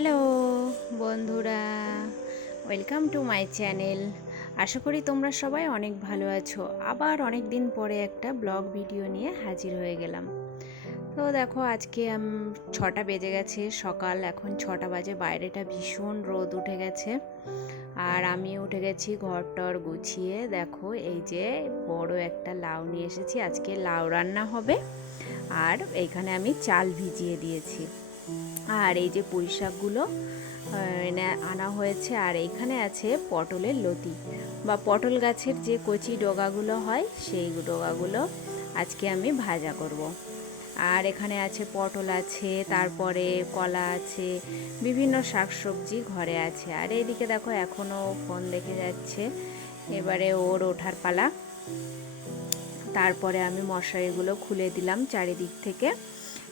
Hello বন্ধুরা welcome to my channel আশা করি তোমরা সবাই অনেক ভালো আছো। আবার অনেক দিন পরে একটা ব্লগ ভিডিও নিয়ে হাজির হয়ে গেলাম। তো দেখো, আজকে ছটা বেজে গেছে, সকাল এখন ছটা বাজে, বাইরেটা ভীষণ রোদ উঠে গেছে। আর আমি উঠে গেছি ঘর টর গুছিয়ে। দেখো, এই যে বড় একটা লাউ নিয়ে এসেছি, আজকে লাউ রান্না হবে। আর এইখানে আমি চাল ভিজিয়ে দিয়েছি। আর এই যে পুঁই শাকগুলো এনে আনা হয়েছে। আর এখানে আছে পটলের লতি বা পটল গাছের যে কচি ডগাগুলো হয়, সেই ডগাগুলো আজকে আমি ভাজা করব। আর এখানে আছে পটল আছে, তারপরে কলা আছে, বিভিন্ন শাকসবজি ঘরে আছে। আর এইদিকে দেখো এখনও ফোন দেখে যাচ্ছে, এবারে ওর ওঠার পালা। তারপরে আমি মশারিগুলো খুলে দিলাম চারিদিক থেকে।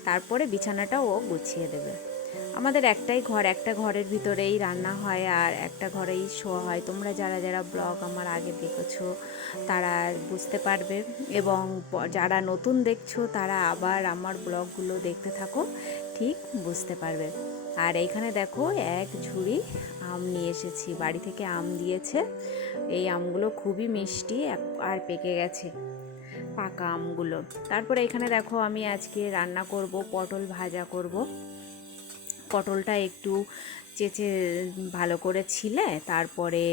তারপরে বিছানাটা ও গুছিয়ে দেবে। আমাদের একটাই ঘর, একটা ঘরের ভিতরেই রান্না হয় আর একটা ঘরেই শোয়া হয়। তোমরা যারা যারা ব্লগ আমার আগে দেখেছ, তারা বুঝতে পারবে এবং যারা নতুন দেখছ, তারা আবার আমার ব্লগগুলো দেখতে থাকো, ঠিক বুঝতে পারবে। আর এইখানে দেখো এক ঝুড়ি আম নিয়ে এসেছি। বাড়ি থেকে আম দিয়েছে। এই আমগুলো খুবই মিষ্টি আর পেকে গেছে পাকা আমগুলো। তারপরে এখানে দেখো আমি আজকে রান্না করব, পটল ভাজা করব। পটলটা একটু চেঁচে ভালো করে ছিলে, তারপরে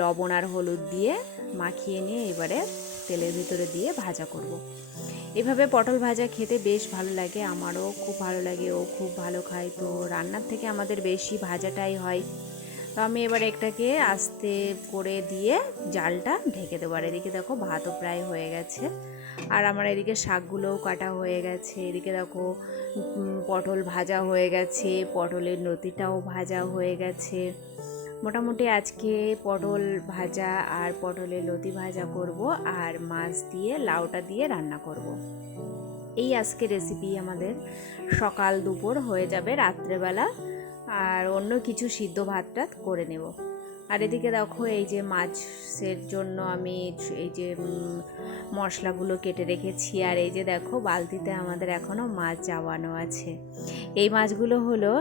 লবণ আর হলুদ দিয়ে মাখিয়ে নিয়ে এবারে তেলের ভিতরে দিয়ে ভাজা করব। এভাবে পটল ভাজা খেতে বেশ ভালো লাগে, আমারও খুব ভালো লাগে, ও খুব ভালো খায়। তো রান্নার থেকে আমাদের বেশি ভাজাটাই হয়। তো আমি এবার একটাকে আস্তে করে দিয়ে জালটা ঢেকে দেবো। আর এদিকে দেখো ভাতও প্রায় হয়ে গেছে। আর আমার এদিকে শাকগুলোও কাটা হয়ে গেছে। এদিকে দেখো পটল ভাজা হয়ে গেছে, পটলের নতিটাও ভাজা হয়ে গেছে। মোটামুটি আজকে পটল ভাজা আর পটলের লতি ভাজা করব আর মাছ দিয়ে, লাউটা দিয়ে রান্না করব। এই আজকে রেসিপি আমাদের সকাল দুপুর হয়ে যাবে রাত্রেবেলা। আর অন্য কিছু সিদ্ধ ভাত টাত করে নেব। আর এদিকে দেখো এই যে মাছের জন্য আমি এই যে মশলাগুলো কেটে রেখেছি। আর এই যে দেখো, বালতিতে আমাদের এখনও মাছ চাওয়ানো আছে। এই মাছগুলো হলো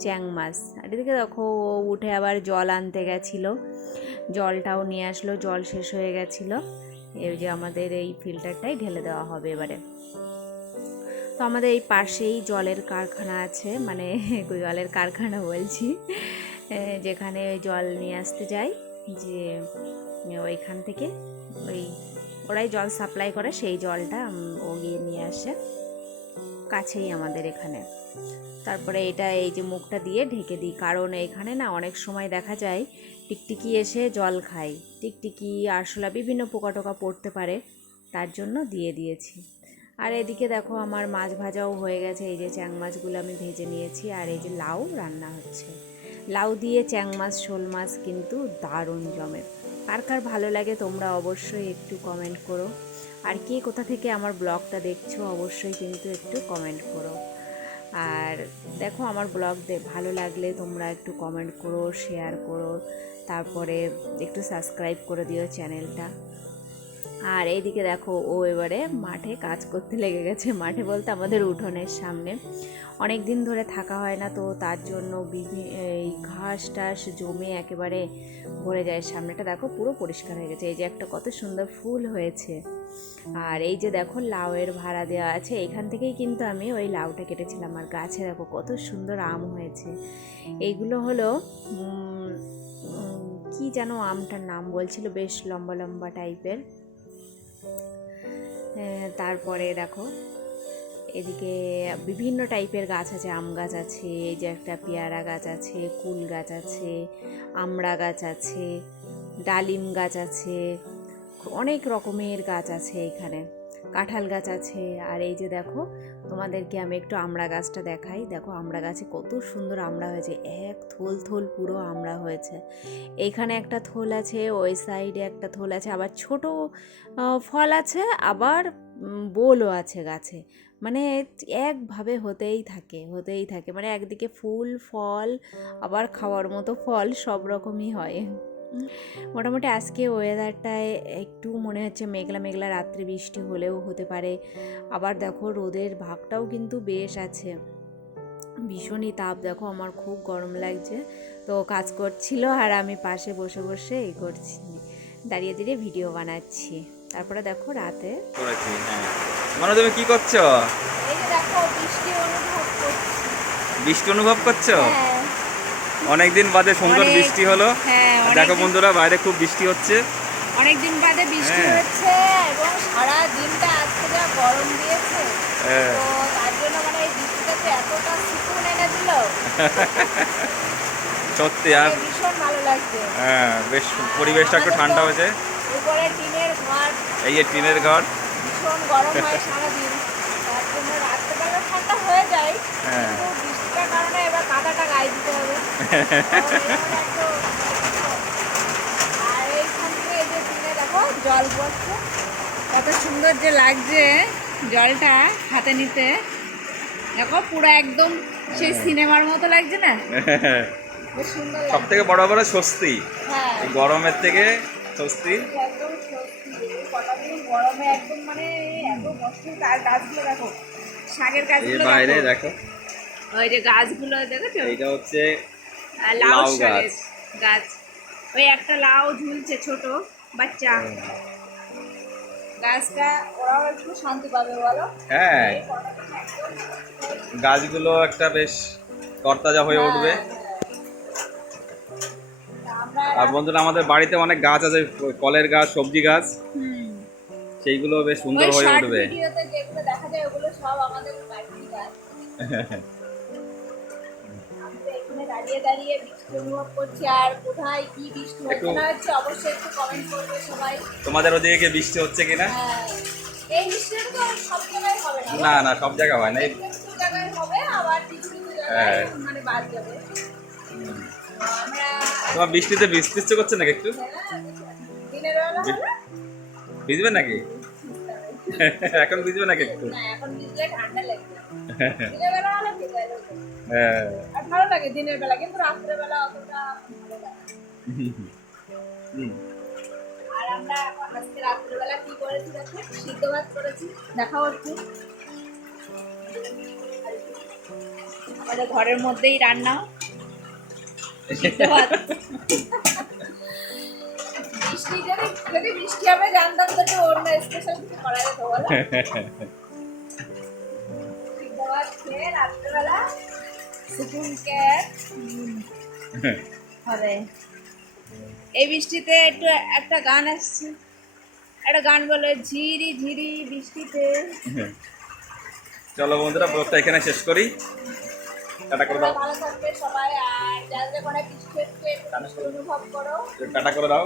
চ্যাং মাছ। আর এদিকে দেখো, ও উঠে আবার জল আনতে গেছিল। জলটাও নিয়ে আসলো, জল শেষ হয়ে গেছিল। এই যে আমাদের এই ফিল্টারটাই ঢেলে দেওয়া হবে এবারে। তো আমাদের এই পাশেই জলের কারখানা আছে মানে জলের কারখানা বলছি। যেখানে জল নিয়ে আসতে যাই, যে ওইখান থেকে ওই, ওরাই জল সাপ্লাই করে, সেই জলটা ও গিয়ে নিয়ে আসে কাছেই আমাদের এখানে। তারপরে এটা এই যে মুখটা দিয়ে ঢেকে দিই, কারণ এখানে না অনেক সময় দেখা যায় টিকটিকি এসে জল খায়। টিকটিকি, আরশোলা বিভিন্ন পোকা টোকা পড়তে পারে, তার জন্য দিয়ে দিয়েছি। আর এদিকে দেখো আমার মাছ ভাজাও হয়ে গেছে, এই যে চ্যাং মাছগুলো আমি ভেজে নিয়েছি, আর এই যে লাউ রান্না হচ্ছে। লাউ দিয়ে চ্যাং মাছ, শোল মাছ কিন্তু দারুণ জমে। কার কার ভালো লাগে তোমরা অবশ্যই একটু কমেন্ট করো। আর কে কোথা থেকে আমার ব্লগটা দেখছ অবশ্যই কিন্তু একটু কমেন্ট করো। আর দেখো আমার ব্লগ ভালো লাগলে তোমরা একটু কমেন্ট করো শেয়ার করো। তারপরে একটু সাবস্ক্রাইব করে দিও চ্যানেলটা আর এইদিকে দেখো, ও এবারে মাঠে কাজ করতে লেগে গেছে, মাঠে বলতে আমাদের উঠোনের সামনে। অনেক দিন ধরে থাকা হয় না, তো তার জন্য এই ঘাস টাস জমে একেবারে ভরে যায় সামনেটা। দেখো, পুরো পরিষ্কার হয়ে গেছে, এই যে একটা কত সুন্দর ফুল হয়েছে। আর এই যে দেখো, লাউয়ের ভাড়া দেওয়া আছে, এখান থেকেই কিন্তু আমি ওই লাউটা কেটেছিলাম। আর গাছে দেখো, কত সুন্দর আম হয়েছে। এইগুলো হলো কি যেন আমটার নাম বলছিল, বেশ লম্বা লম্বা টাইপের তারপরে দেখো, এদিকে বিভিন্ন টাইপের গাছ আছে, আম গাছ আছে, এই যে একটা পেয়ারা গাছ আছে, কুল গাছ আছে, আমড়া গাছ আছে, ডালিম গাছ আছে, অনেক রকমের গাছ আছে এখানে। কাঁঠাল গাছ আছে, আর এই যে দেখো, তোমাদেরকে আমি একটু আমড়া গাছটা দেখাই। দেখো, আমড়া গাছে কত সুন্দর আমড়া হয়েছে, এক থোল থোল পুরো আমড়া হয়েছে। এইখানে একটা থোল আছে, ওই সাইডে একটা থোল আছে, আবার ছোট ফল আছে, আবার বোলও আছে গাছে। মানে একভাবে হতেই থাকে হতেই থাকে। মানে একদিকে ফুল, ফল, আবার খাওয়ার মতো ফল, সব রকমই হয়। মোটামুটি আজকে ওয়েদারটায় একটু মনে হচ্ছে মেঘলা মেঘলা রাত্রে বৃষ্টি হলেও হতে পারে। আবার দেখো রোদের ভাগটাও কিন্তু বেশ আছে। ভীষণই তাপ। দেখো আমার খুব গরম লাগছে। তো কাজ করছিল আর আমি পাশে বসে বসে এই করছি। দাঁড়িয়ে দাঁড়িয়ে ভিডিও বানাচ্ছি। তারপরে দেখো রাতে হ্যাঁ। মানে তুমি কি করছ? এই যে দেখো বৃষ্টি অনুভব করছি। বৃষ্টি অনুভব করছ? হ্যাঁ। অনেকদিন বাদে সুন্দর বৃষ্টি হলো। হ্যাঁ দেখো বন্ধুরা বাইরে খুব বৃষ্টি হচ্ছে। অনেকদিন বাদে বৃষ্টি হ্যাঁ। হচ্ছে এবং সারা দিনটা আজকে যা গরম দিয়েছে হ্যাঁ। তো তার জন্য মানে এই বৃষ্টিটাতে এতটা সুকুন এনে দিল। সত্যি আর ভীষণ ভালো লাগছে। হ্যাঁ বেশ পরিবেশটা একটু ঠান্ডা হয়েছে। উপরে টিনের ঘর। এই যে টিনের ঘর। ভীষণ গরম হয় সারাদিন। তার জন্য রাত্রেবেলা ঠান্ডা হয়ে যায়। হ্যাঁ। কিন্তু বৃষ্টিটার কারণে এবার কাঁথাটা গায়ে দিতে হবে তো এবার একটু আর এইখান থেকে এই যে টিনে দেখো জল পড়ছে কত সুন্দর যে লাগছে জলটা হাতে নিতে। দেখো পুরো একদম সেই সিনেমার মতো লাগছে না? সব থেকে বড় বড় স্বস্তি। হ্যাঁ। গরমের থেকে স্বস্তি। গরমে একদম মানে এত কষ্ট তার গাছগুলো দেখো। শাকের এই গাছগুলো বাইরে দেখো। ওই যে গাছগুলো দেখেছ? হচ্ছে লাউ। গাছ। ওই একটা লাউ ঝুলছে ছোট। বাচ্চা। গাছটা ওরাও একটু শান্তি পাবে বলো? হ্যাঁ। গাছগুলো একটা বেশ তরতাজা হয়ে উঠবে। হ্যাঁ। আমরা আর বন্ধুরা আমাদের বাড়িতে অনেক গাছ আছে কলের গাছ সবজি গাছ। সেইগুলো বেশ সুন্দর হয়ে উঠবে। ভিডিওতে যেগুলো দেখা যায় ওগুলো সব আমাদের বাড়ির গাছ। দাঁড়িয়ে দাঁড়িয়ে বৃষ্টি অনুভব করছি আর কোথায় কি বৃষ্টি হচ্ছে না হচ্ছে অবশ্যই একটু কমেন্ট করবে সবাই। তোমাদের ওদিকে কি বৃষ্টি হচ্ছে কিনা? হ্যাঁ, এই বৃষ্টিটা তো সব জায়গায় হবে না। না না সব জায়গা হয় না। কিছু জায়গায় হবে আবার কিছু কিছু জায়গায় হ্যাঁ। মানে বাদ যাবে। আমরা তোমার বৃষ্টিতে ভিজতে ইচ্ছে করছে নাকি একটু? হ্যাঁ, দিনের বেলা ভিজবে নাকি? এখন ভিজবে নাকি একটু? না এখন ভিজলে ঠান্ডা লাগবে। দিনের বেলা হলে ভিজে যাবে। হ্যাঁ। আর ভালো লাগে দিনের বেলা কিন্তু রাত্রের বেলা অতটা ভালো লাগে আর আমরা আজকে রাত্রেবেলা কি করেছি দেখো? সিদ্ধ ভাত করেছি দেখা হচ্ছে আমাদের ঘরের মধ্যেই রান্না। বৃষ্টি যদি যদি বৃষ্টি হবে জানতাম তো একটু অন্য স্পেশাল কিছু করা যেত বলো। সিদ্ধ ভাত খেয়ে রাত্রেবেলা সুকুন ক্যাট হবে। এই বৃষ্টিতে একটু একটা গান আসছে। একটা গান বলে ঝিরি ঝিরি বৃষ্টিতে। চলো বন্ধুরা ব্লগটা এখানে শেষ করি। টাটা করে দাও। ভালো থাকবে সবাই আর যাদের কোনো অনুভব করো। টাটা করে দাও.